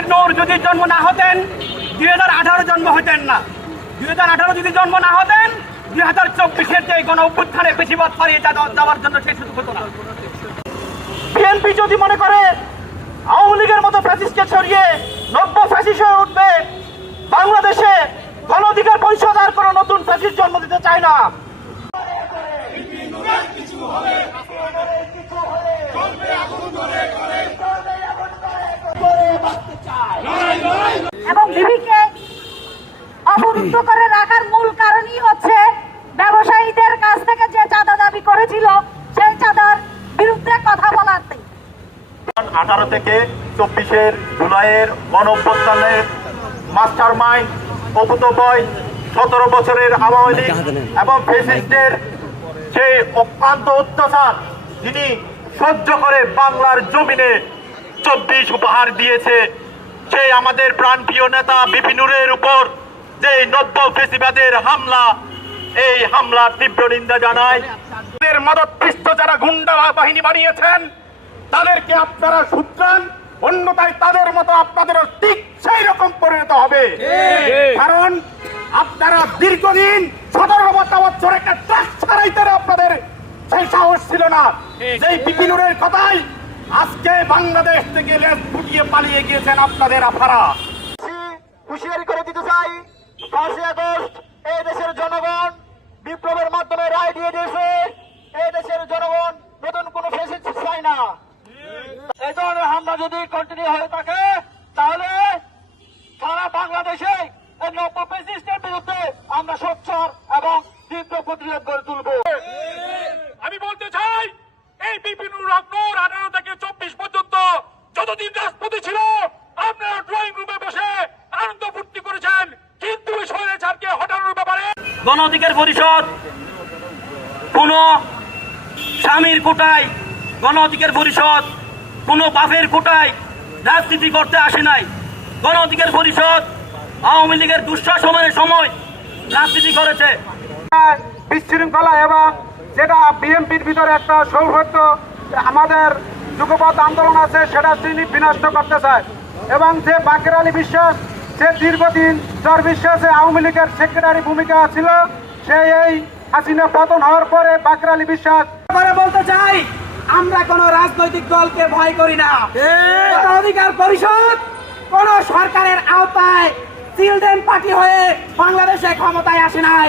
কবির নূর যদি জন্ম না হতেন 2018 জন্ম হতেন না। 2018 যদি জন্ম না হতেন 2024-এর যে গণ অভ্যুত্থানে বেশিরভাগ পালিয়ে যাওয়ার জন্য সেই সুযোগ হতো না। বিএনপি যদি মনে করে আওয়ামী লীগের মতো ফ্যাসিস্টকে ছড়িয়ে নব্য ফ্যাসিস্ট হয়ে উঠবে, বাংলাদেশে গণ অধিকার পরিষদ আর কোনো নতুন ফ্যাসিস্ট জন্ম দিতে চায় না। এবং বিবিকে অবরুদ্ধ করে রাখার মূল কারণই হচ্ছে ব্যবসায়ীদের কাছ থেকে যে চাঁদা দাবি করেছিল সেই চাঁদার বিরুদ্ধে কথা বলাতে। 18 থেকে 24-এর জুলাইয়ের গণ অভ্যুত্থানের মাস্টার মাইন্ড কপুতবয় 17 বছরের আওয়ামী লীগ এবং ফ্যাসিস্টদের সেই অক্লান্ত অত্যাচার যিনি সহ্য করে বাংলার জমিনে 24 উপহার দিয়েছে, সেই আমাদের প্রাণপ্রিয় নেতা বিপি নূরের উপর যে নব্য ফেসিবাদের হামলা, এই হামলার তীব্র নিন্দা জানায়। মদতপৃষ্ট যারা গুন্ডা বাহিনী বানিয়েছেন তাদেরকে আপনারা শুধরান, অন্যথায় তাদের মতো আপনাদেরও ঠিক সেই রকম পরিণত হবে। কারণ আপনারা দীর্ঘদিন 17 বছর একটা ট্রাক ছাড়াইতে আপনাদের সেই সাহস ছিল না। সেই বিপি নূরের কথাই আজকে বাংলাদেশ থেকে লেজ ফুটিয়ে পালিয়ে গিয়েছেন আপনাদের আফারা। হুঁশিয়ারি করে দিতে চাই, 5 আগস্ট এই দেশের জনগণ বিপ্লবের মাধ্যমে রায় দিয়ে দিয়েছে। এই দেশের জনগণ নতুন কোন ফ্যাসিস্ট চায় না। এই ধরনের হামলা যদি কন্টিনিউ হয়ে থাকে তাহলে সারা বাংলাদেশে এই নব্য ফ্যাসিস্টের বিরুদ্ধে আমরা সোচ্চার এবং তীব্র প্রতিরোধ গড়ে তুলব। আমি বলতে চাই, এই বিপি নূর 18 থেকে 24 পর্যন্ত যতদিন রাজপথে ছিল আপনারা ড্রয়িং রুমে বসে আনন্দ ফুর্তি করেছেন, কিন্তু এই স্বৈরাচারকে হটানোর ব্যাপারে গণ অধিকার পরিষদ কোন স্বামীর কোটায়, গণ অধিকার পরিষদ কোন বাপের কোটায় রাজনীতি করতে আসে নাই। গণ অধিকার পরিষদ আওয়ামী লীগের দুঃশাসনের সময় রাজনীতি করেছে। বিশৃঙ্খলা এবং যেটা বিএনপির ভিতরে একটা সৌভাগ্য আমাদের যুগপৎ আন্দোলন আছে সেটা তিনি বিনষ্ট করতে চায়। এবং যে বাকের আলী বিশ্বাস, সে দীর্ঘদিন যার বিশ্বাসে আওয়ামী লীগের সেক্রেটারি ভূমিকা ছিল, সে এই হাসিনা পতন হওয়ার পরে বাকের আলী বিশ্বাস বলতে চাই, আমরা কোন রাজনৈতিক দলকে ভয় করি না। গণ অধিকার পরিষদ কোন সরকারের আওতায় চিলড্রেন পার্টি হয়ে বাংলাদেশে ক্ষমতায় আসে নাই।